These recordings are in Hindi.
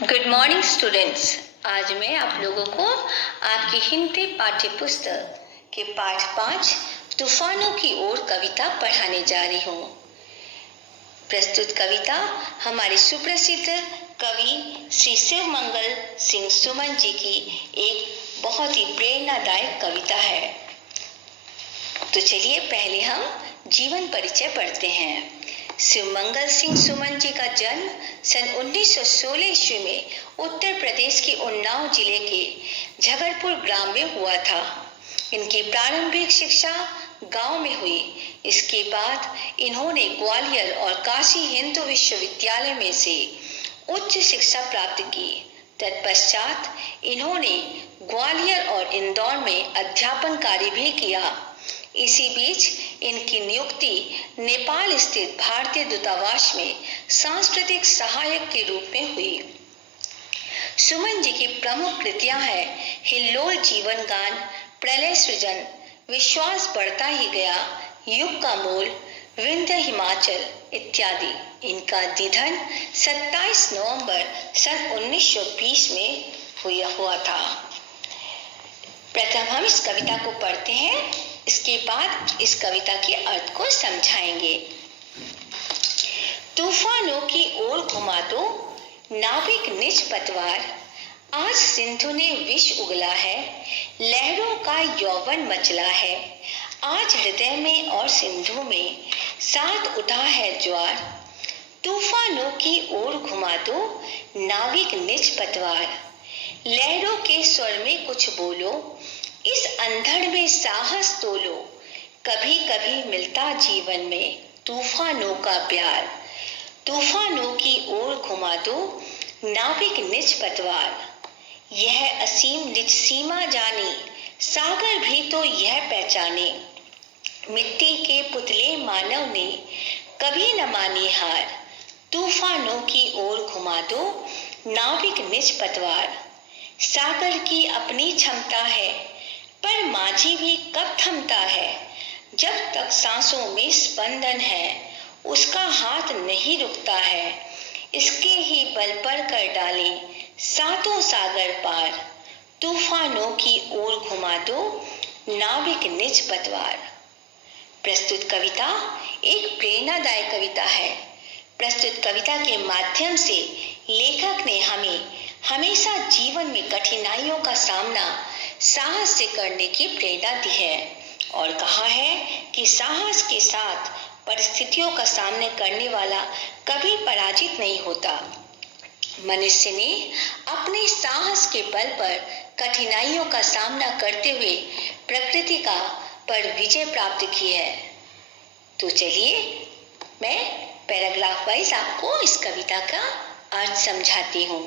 Good morning students. आज मैं आप लोगों को आपकी हिंदी पाठ्य पुस्तक के पाठ 5 तूफानों की ओर कविता पढ़ाने जा रही हूँ। प्रस्तुत कविता हमारे सुप्रसिद्ध कवि श्री शिव मंगल सिंह सुमन जी की एक बहुत ही प्रेरणादायक कविता है। तो चलिए पहले हम जीवन परिचय पढ़ते हैं। शिवमंगल सिंह सुमन जी का जन्म सन 1916 ईस्वी में उत्तर प्रदेश के उन्नाव जिले के झगड़पुर ग्राम में हुआ था। इनकी प्रारंभिक शिक्षा गांव में हुई। इसके बाद इन्होंने ग्वालियर और काशी हिंदू विश्वविद्यालय में से उच्च शिक्षा प्राप्त की। तत्पश्चात इन्होंने ग्वालियर और इंदौर में अध्यापन कार्य भी किया। इसी बीच इनकी नियुक्ति नेपाल स्थित भारतीय दूतावास में सांस्कृतिक सहायक के रूप में हुई। सुमन जी की प्रमुख कृतियां हैं हिल्लोल जीवन गान, प्रलय सृजन, विश्वास बढ़ता ही गया, युग का मोल, विंध्य हिमाचल इत्यादि। इनका निधन 27 नवंबर सन 1920 में हुआ था। प्रथम हम इस कविता को पढ़ते हैं, इसके बाद इस कविता के अर्थ को समझाएंगे। तूफानों की ओर घुमा दो नाविक निज पतवार, आज सिंधु ने विष उगला है, लहरों का यौवन मचला है, आज हृदय में और सिंधु में साथ उठा है ज्वार। तूफानों की ओर घुमा दो नाविक निज पतवार, लहरों के स्वर में कुछ बोलो, इस अंधड़ में साहस तोलो, कभी कभी मिलता जीवन में तूफानों का प्यार। तूफानों की ओर घुमा दो नाविक निज पतवार, यह असीम निज सीमा जाने, सागर भी तो यह पहचाने, मिट्टी के पुतले मानव ने कभी न मानी हार। तूफानों की ओर घुमा दो नाविक निज पतवार, सागर की अपनी क्षमता है, पर माझी भी कब थमता है, जब तक सांसों में स्पंदन है, उसका हाथ नहीं रुकता है, इसके ही बल पर कर डाले सातों सागर पार। तूफानों की ओर घुमा दो नाविक निज पतवार। प्रस्तुत कविता एक प्रेरणादायक कविता है। प्रस्तुत कविता के माध्यम से लेखक ने हमें हमेशा जीवन में कठिनाइयों का सामना साहस से करने की प्रेरणा दी है और कहा है कि साहस के साथ परिस्थितियों का सामना करने वाला कभी पराजित नहीं होता। मनुष्य ने अपने साहस के बल पर कठिनाइयों का सामना करते हुए प्रकृति का पर विजय प्राप्त की है। तो चलिए मैं पैराग्राफ वाइज आपको इस कविता का अर्थ समझाती हूँ।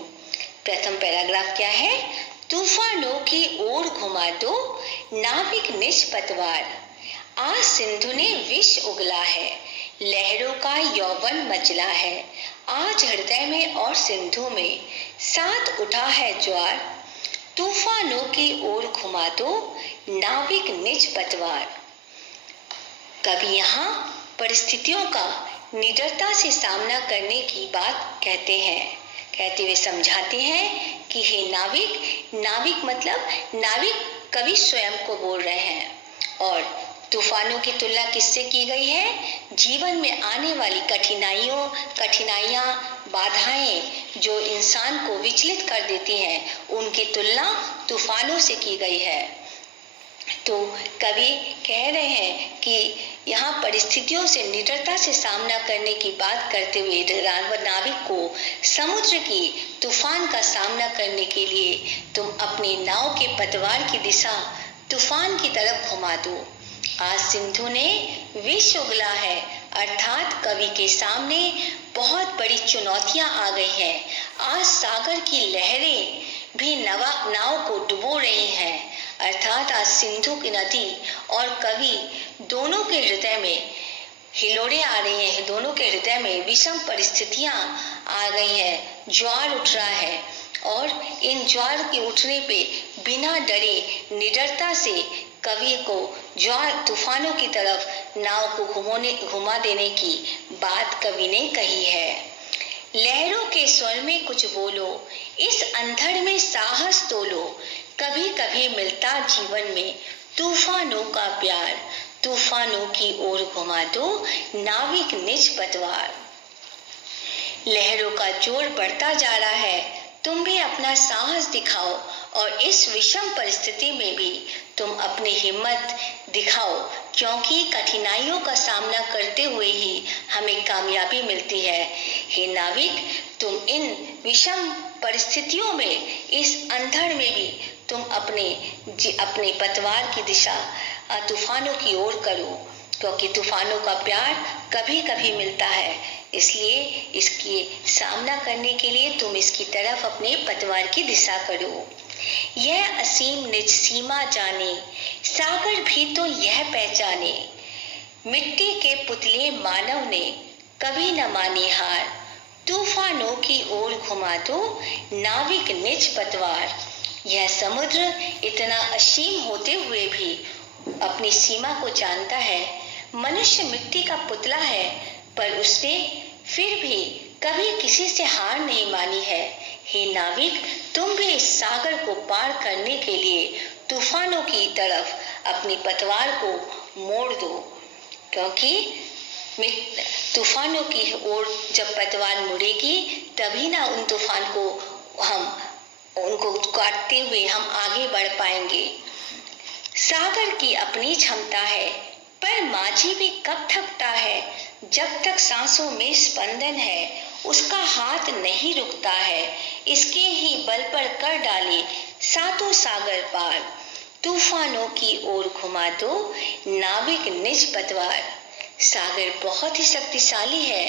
प्रथम पैराग्राफ क्या है? तूफानों की ओर घुमा दो नाविक निज पतवार, आज सिंधु ने विष उगला है, लहरों का यौवन मचला है, आज हृदय में और सिंधु में साथ उठा है ज्वार। तूफानों की ओर घुमा दो नाविक निज पतवार। कवि यहाँ परिस्थितियों का निडरता से सामना करने की बात कहते हुए समझाते हैं कि हे नाविक, नाविक मतलब नाविक कवि स्वयं को बोल रहे हैं। और तूफानों की तुलना किससे की गई है? जीवन में आने वाली कठिनाइयाँ, बाधाएं जो इंसान को विचलित कर देती हैं, उनकी तुलना तूफानों से की गई है। तो कवि कह रहे हैं कि यहाँ परिस्थितियों से निडरता से सामना करने की बात करते हुए नाविक को समुद्र की तूफान का सामना करने के लिए तुम अपनी नाव के पतवार की दिशा तूफान की तरफ घुमा दो। आज सिंधु ने विष उगला है, अर्थात कवि के सामने बहुत बड़ी चुनौतियां आ गई हैं। आज सागर की लहरें भी नाव को डुबो रही हैं, अर्थात आज सिंधु की नदी और कवि दोनों के हृदय में हिलोड़े आ रही हैं, दोनों के हृदय में विषम परिस्थितियां आ गई हैं, ज्वार उठ रहा है और इन ज्वार के उठने पे बिना डरे निडरता से कवि को ज्वार तूफानों की तरफ नाव को घुमा देने की बात कवि ने कही है। लहरों के स्वर में कुछ बोलो, इस अंधड़ में साहस तोलो। कभी कभी मिलता जीवन में तूफानों का प्यार, तूफानों की ओर घुमा दो नाविक निज पतवार। लहरों का जोर बढ़ता जा रहा है, तुम भी अपना साहस दिखाओ और इस विषम परिस्थिति में भी तुम अपनी हिम्मत दिखाओ, क्योंकि कठिनाइयों का सामना करते हुए ही हमें कामयाबी मिलती है। हे नाविक, तुम इन विषम परिस्थितियों में, इस अंधड़ में भी तुम अपने पतवार की दिशा तूफानों की ओर करो, क्योंकि तूफानों का प्यार कभी कभी मिलता है। इसलिए इसके सामना करने के लिए तुम इसकी तरफ अपने पतवार की दिशा करो। यह असीम निज सीमा जाने, सागर भी तो यह पहचाने। मिट्टी के पुतले मानव ने कभी न मानी हार, तूफानों की ओर घुमा दो नाविक निज पतवार। यह समुद्र इतना असीम होते हुए भी अपनी सीमा को जानता है। मनुष्य मिट्टी का पुतला है, पर उसने फिर भी कभी किसी से हार नहीं मानी है। हे नाविक, तुम भी इस सागर को पार करने के लिए तूफानों की तरफ अपनी पतवार को मोड़ दो, क्योंकि तूफानों की ओर जब पतवार मुड़ेगी तभी ना उन तूफान को उनको काटते हुए हम आगे बढ़ पाएंगे। सागर की अपनी क्षमता है, पर माझी भी कब थकता है। जब तक सांसों में स्पंदन है, उसका हाथ नहीं रुकता है। इसके ही बल पर कर डाले सातों सागर पार, तूफानों की ओर घुमा दो नाविक निज पतवार। सागर बहुत ही शक्तिशाली है,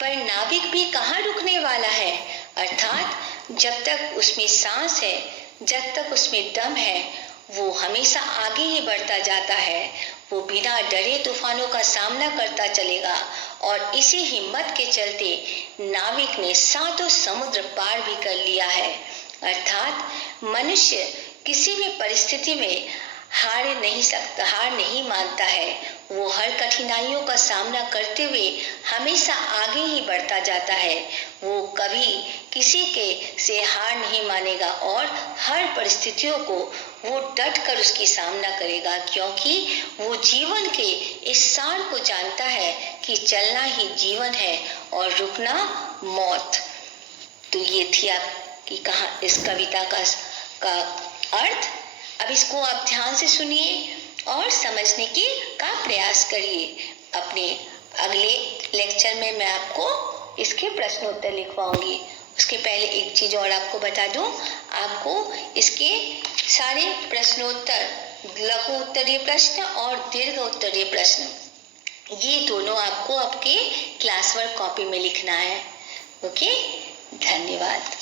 पर नाविक भी कहाँ रुकने वाला है। अर्थात जब तक उसमें सांस है, जब तक उसमें दम है, वो हमेशा आगे ही बढ़ता जाता है। वो बिना डरे तूफानों का सामना करता चलेगा और इसी हिम्मत के चलते नाविक ने सातों समुद्र पार भी कर लिया है। अर्थात मनुष्य किसी भी परिस्थिति में हार नहीं मानता है। वो हर कठिनाइयों का सामना करते हुए हमेशा आगे ही बढ़ता जाता है। वो कभी किसी के से हार नहीं मानेगा और हर परिस्थितियों को वो डट कर उसकी सामना करेगा, क्योंकि वो जीवन के इस सार को जानता है कि चलना ही जीवन है और रुकना मौत। तो ये थी आपकी इस कविता का अर्थ। अब इसको आप ध्यान से सुनिए और समझने का प्रयास करिए। अपने अगले लेक्चर में मैं आपको इसके प्रश्नोत्तर लिखवाऊंगी। उसके पहले एक चीज और आपको बता दूं, आपको इसके सारे प्रश्नोत्तर, लघु उत्तरीय प्रश्न और दीर्घ उत्तरीय प्रश्न, ये दोनों आपको आपके क्लास वर्क कॉपी में लिखना है। ओके, धन्यवाद।